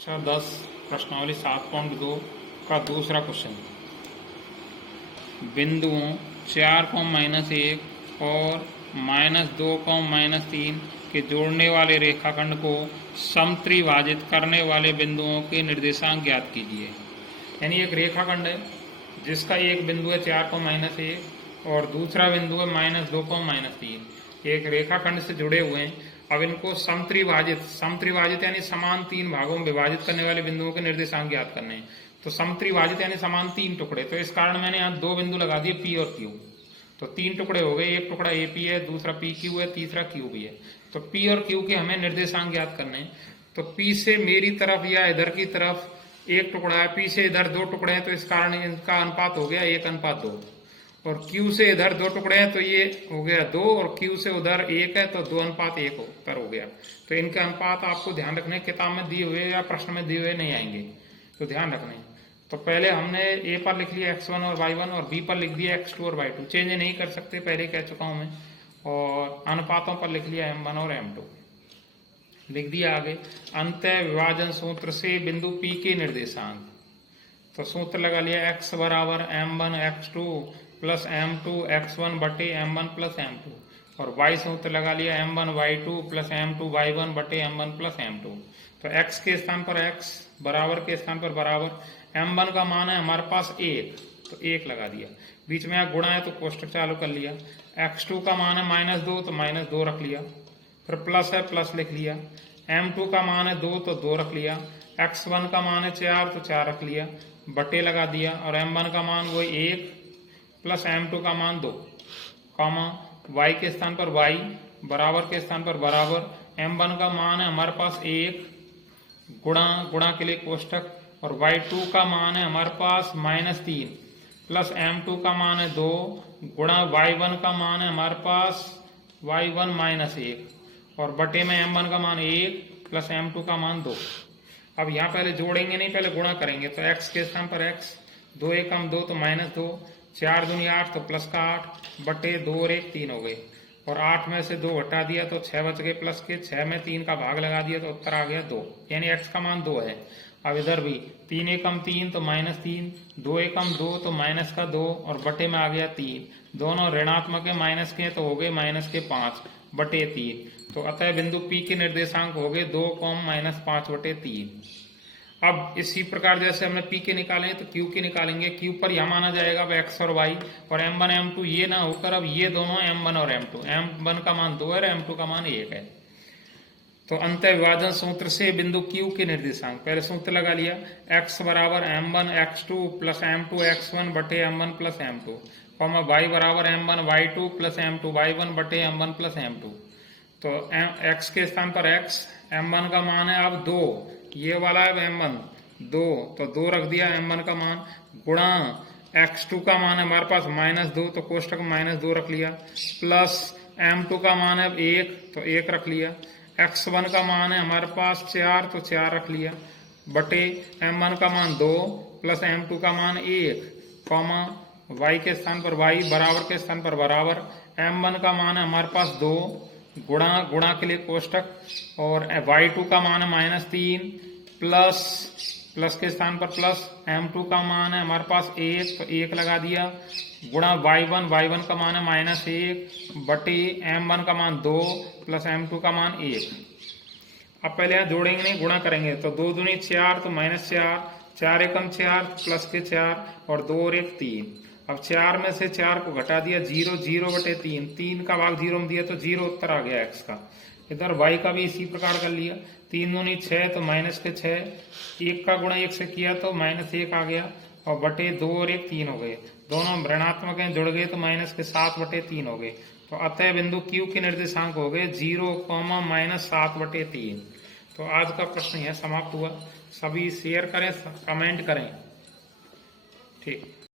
कक्षा 10 प्रश्नावली 7.2 का दूसरा क्वेश्चन। बिंदुओं 4,-1 और -2,-3 के जोड़ने वाले रेखाखंड को समत्रिभाजित करने वाले बिंदुओं के निर्देशांक ज्ञात कीजिए। यानी एक रेखाखंड है जिसका एक बिंदु है 4,-1 और दूसरा बिंदु है -2,-3। एक रेखाखंड से जुड़े हुए हैं। अब इनको समत्रिभाजित यानी समान तीन भागों में विभाजित करने वाले बिंदुओं के निर्देशांक ज्ञात करने हैं। तो समत्रिभाजित यानी समान तीन टुकड़े, तो इस कारण मैंने यहाँ दो बिंदु लगा दिए पी और क्यू। तो तीन टुकड़े हो गए, एक टुकड़ा ए पी है, दूसरा पी क्यू है, तीसरा क्यू भी है। तो पी और क्यू के हमें निर्देशांक ज्ञात करने हैं। तो पी से मेरी तरफ या इधर की तरफ एक टुकड़ा है, पी से इधर दो टुकड़े हैं, तो इस कारण इनका अनुपात हो गया 1:2। और Q से इधर दो टुकड़े हैं तो ये हो गया 2, और Q से उधर 1 है तो 2:1 पर हो गया। तो इनके अनुपात आपको ध्यान रखने, किताब में दिए हुए या प्रश्न में दिए हुए नहीं आएंगे, तो ध्यान रखने। तो पहले हमने A पर लिख लिया x1 और y1 और B पर लिख दिया x2 और y2। चेंज नहीं कर सकते, पहले कह चुका हूं मैं। और अनुपातों पर लिख लिया m1 और m2 लिख दिया। आगे अंतः विभाजन सूत्र से बिंदु P के निर्देशांक। तो सूत्र लगा लिया x बराबर m1 x2 plus m2 x1 बटे m1 प्लस m2, और y सूत्र लगा लिया m1 y2 plus m2 y1 बटे m1 प्लस m2। तो x के स्थान पर x, बराबर के स्थान पर बराबर। m1 का मान है हमारे पास 1, तो 1 लगा दिया। बीच में यहाँ गुणा है तो कोष्टक चालू कर लिया। x2 का मान है -2, तो -2 रख लिया। फिर प्लस है, प्लस लिख लिया। m2 का मान है 2, तो 2 रख लिया। x1 का मान है 4, तो 4 रख लिया, बटे लगा दिया। और m1 का मान वही 1 प्लस m2 का मान 2, कॉमा y के स्थान पर y, बराबर के स्थान पर बराबर। m1 का मान है हमारे पास 1, गुणा के लिए कोष्टक, और y2 का मान है हमारे पास -3 प्लस m2 का मान है 2, गुणा y1 का मान है हमारे पास y1 -1, और बटे में m1 का मान 1 प्लस m2 का मान 2। अब यहाँ पहले जोड़ेंगे नहीं, पहले गुणा करेंगे। तो x के स्थान पर x, 2 एकम 2 तो -2, 4 दूनी 8 तो प्लस का 8, बटे 2 और 1 3 हो गए। और 8 में से 2 हटा दिया तो 6 बच गए प्लस के। 6 में 3 का भाग लगा दिया तो उत्तर आ गया 2, यानी x का मान 2 है। अब इधर भी 3 एकम 3 तो -3, 2 एकम 2 तो माइनस का 2, और बटे में आ गया 3। दोनों ऋणात्मक है, माइनस के तो हो गए -5 बटे 3। तो अतः बिंदु P के निर्देशांक हो गए 2, -5 बटे 3। अब इसी प्रकार जैसे हमने P के निकाले हैं तो Q के निकालेंगे। Q पर यह माना जाएगा अब x और y, और m1 m2 ये ना होकर अब ये दोनों m1 और m2। m1 का मान 2 है, m2 का मान 1 है। तो अंतः विभाजन सूत्र से बिंदु Q के निर्देशांक, पहले सूत्र लगा लिया। x बराबर m1 x2 plus m2 x1 बटे m1 plus m2, comma y बराबर m1 y2 plus m2 y1 बटे m1 प्लस m2। तो x के स्थान पर x, m1 का मान है अब 2, ये वाला है m1 2, तो 2 रख दिया m1 का मान, गुणा x2 का मान है हमारे पास -2, तो कोष्टक -2 रख लिया, प्लस m2 का मान है 1, तो 1 रख लिया। x1 का मान है हमारे पास 4, तो 4 रख लिया, बटे m1 का मान 2 प्लस m2 का मान 1, कॉमा y के स्थान पर y, बराबर के स्थान पर बराबर। m1 का मान है हमारे पास 2, गुणा के लिए कोष्टक, और y2 का मान है -3 प्लस के स्थान पर प्लस। m2 का मान है हमारे पास 1, तो 1 लगा दिया, गुणा y1 का मान है -1 बटे m1 का मान 2 प्लस m2 का मान 1। अब पहले यहाँ जोड़ेंगे नहीं, गुणा करेंगे। तो 2 दूनी 4 तो -4, 4 एकम 4 प्लस के 4, और 2 और 1 3। अब 4 में से 4 को घटा दिया, 0 0 बटे 3, 3 का भाग 0 में दिया तो 0 उत्तर आ गया x का। इधर y का भी इसी प्रकार कर लिया। 3 दूनी 6 तो -6, 1 का गुणा 1 से किया तो -1 आ गया, और बटे 2 और 1 3 हो गए। दोनों ऋणात्मक हैं, जुड़ गए तो -7 बटे 3 हो गए। तो अतः बिंदु Q के निर्देशांक हो गए 0, -7 बटे 3। तो आज का प्रश्न यह समाप्त हुआ। सभी शेयर करें, कमेंट करें। ठीक।